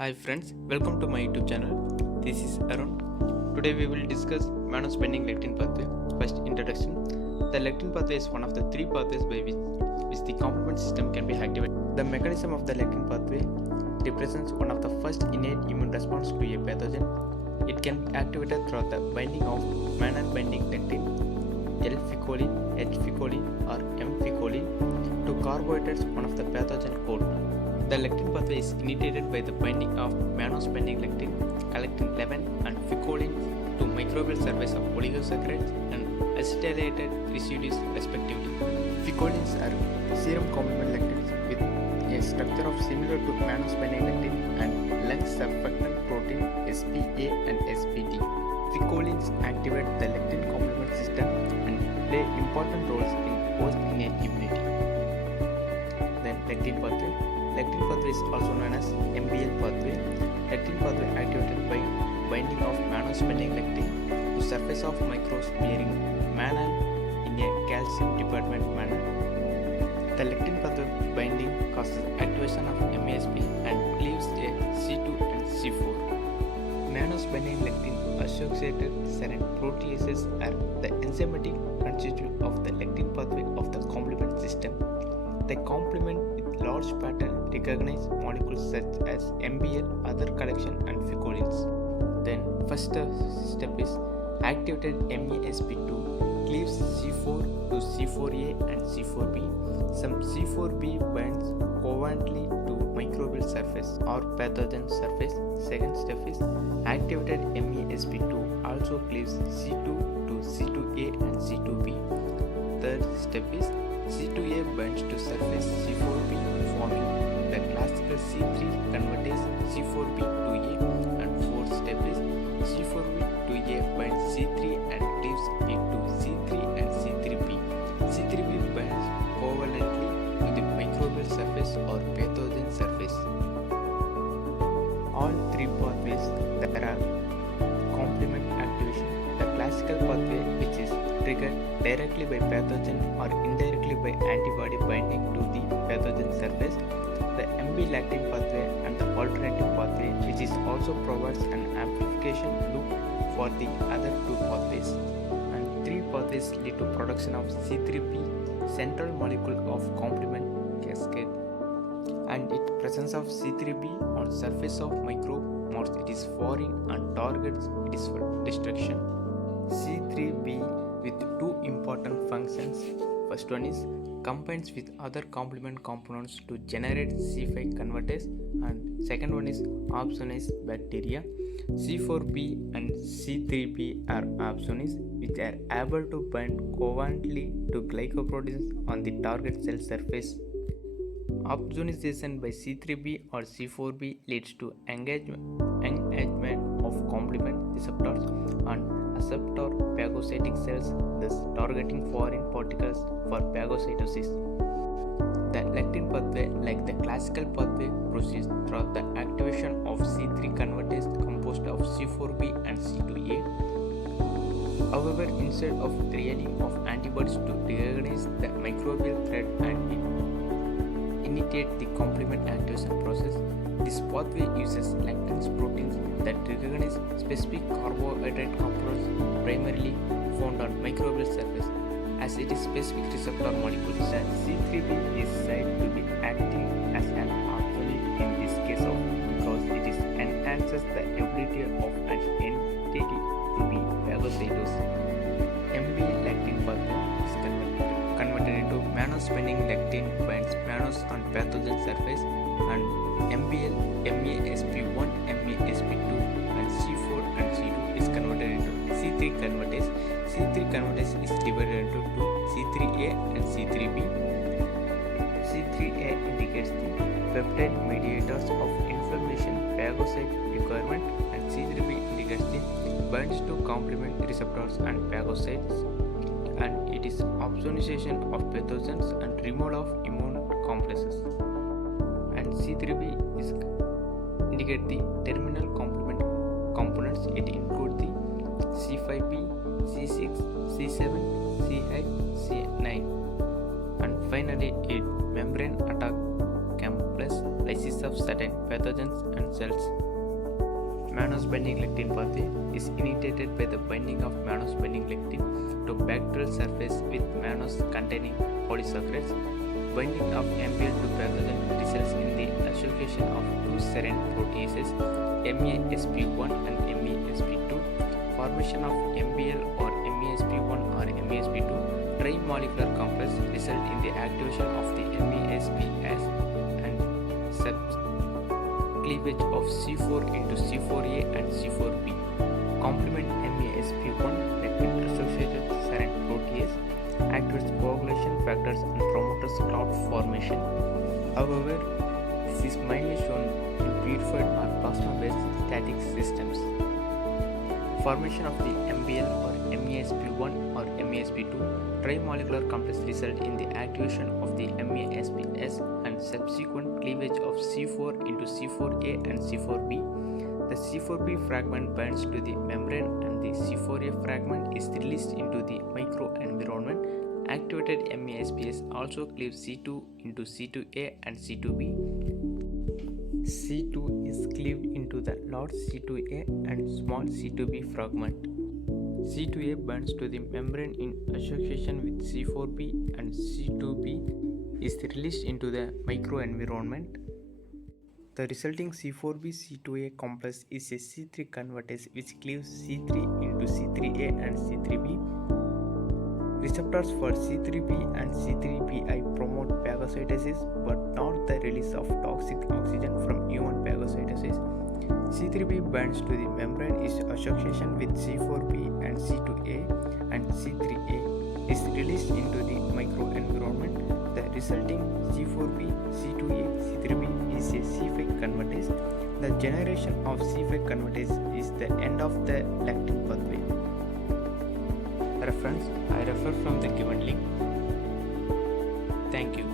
Hi friends, welcome to my YouTube channel. This is Arun. Today we will discuss Mannose bending lectin pathway. First, introduction. The lectin pathway is one of the three pathways by which the complement system can be activated. The mechanism of the lectin pathway represents one of the first innate immune response to a pathogen. It can be activated through the binding of manner binding lectin, L-ficolin, H-ficolin or M-ficolin to carbohydrates one of the pathogen code. The lectin pathway is initiated by the binding of Mannose binding lectin, lectin 11 and ficolin to microbial surface of oligosaccharides and acetylated residues respectively. Ficolins are serum complement lectins with a structure of similar to Mannose binding lectin and lung surfactant protein SPA and SPT. Ficolins activate the lectin complement system and play important roles in post-innate immunity. Then lectin pathway. Lectin pathway is also known as MBL pathway. Lectin pathway activated by binding of Mannose binding lectin to surface of microbes bearing mannan in a calcium department manner. The lectin pathway binding causes activation of MASP and cleaves a C2 and C4. Mannose binding lectin associated serine proteases are the enzymatic constituent of the lectin pathway of the complement system. They complement with large pattern recognized molecules such as MBL, other collection and ficolins. Then first step is activated MASP2 cleaves C4 to C4A and C4B. Some C4B binds covalently to microbial surface or pathogen surface. Second step is activated MASP2 also cleaves C2 to C2A and C2B. Third step is C2A binds to surface C4B forming the classical C3 convertase C4B to A, and fourth step is C4B to A binds C3 and cleaves it to C3 and C3B. C3B binds covalently to the microbial surface or pathogen surface. All three pathways there are complement activation. The classical pathway, which is triggered directly by pathogen or indirectly by antibody binding to the pathogen surface, the MB-lactin pathway, and the alternative pathway, which is also provides an amplification loop for the other two pathways. And three pathways lead to production of C3b, central molecule of complement cascade, and its presence of C3b on surface of microbe marks it is foreign and targets it is for destruction. C3b with two important functions. First one is combines with other complement components to generate C5 convertase, and second one is opsonize bacteria. C4b and C3b are opsonies which are able to bind covalently to glycoproteins on the target cell surface. Opsonization by C3b or C4b leads to engagement of complement receptors on receptor phagocytic cells, thus targeting foreign particles for phagocytosis. The lectin pathway, like the classical pathway, proceeds through the activation of C3 convertase composed of C4b and C2a. However, instead of trailing of antibodies to recognize the microbial threat and initiate the complement activation process, this pathway uses lectins proteins that recognize specific carbohydrate components primarily found on microbial surface. As it is specific receptor molecule, the C3b is said to be acting as an opsonine in this case because it enhances the ability of an entity to be phagocytosed. MB-lactin pathway is converted into Mannose binding lectin binds Mannose on pathogen surface, and MBL, MASP1, MASP2 and C4 and C2 is converted into C3 convertase. C3 convertase is divided into two, C3A and C3B. C3A indicates the peptide mediators of inflammation phagocyte requirement, and C3B indicates the binds to complement receptors and phagocytes, and it is opsonization of pathogens and removal of immune complexes. And C3b is indicate the terminal complement components. It includes the C5b, C6, C7, C8, C9, and finally it membrane attack complex lysis of certain pathogens and cells. Mannose binding lectin pathway is initiated by the binding of Mannose binding lectin to bacterial surface with mannose containing polysaccharides. Binding of MBL to pathogen results in the association of two serine proteases MASP1 and MASP2. Formation of MBL or MASP1 or MASP2 trimolecular complex result in the activation of the MASPs and cleavage of C4 into C4a and C4b. Complement MASP1 lectin associated serine protease activates coagulation factors and promotes clot formation. However, this is mainly shown in purified or plasma-based static systems. Formation of the MBL or MASP1 or MASP2 trimolecular complex result in the activation of the MASPs and subsequent cleavage of C4 into C4a and C4b. The C4b fragment binds to the membrane and the C4a fragment is released into the microenvironment. Activated MASPs also cleave C2 into C2a and C2b. C2 is cleaved into the large C2a and small C2b fragment. C2a binds to the membrane in association with C4b and C2b is released into the microenvironment. The resulting C4b C2a complex is a C3 convertase which cleaves C3 into C3a and C3b. Receptors for C3b and C3bi promote phagocytosis but not the release of toxic oxygen from human phagocytosis. C3b binds to the membrane is association with C4b and C2a and C3a is released into the microenvironment. The resulting C4b, C2a, C3b is a C5 convertase. The generation of C5 convertase is the end of the lectin pathway. Reference: I refer from the given link. Thank you.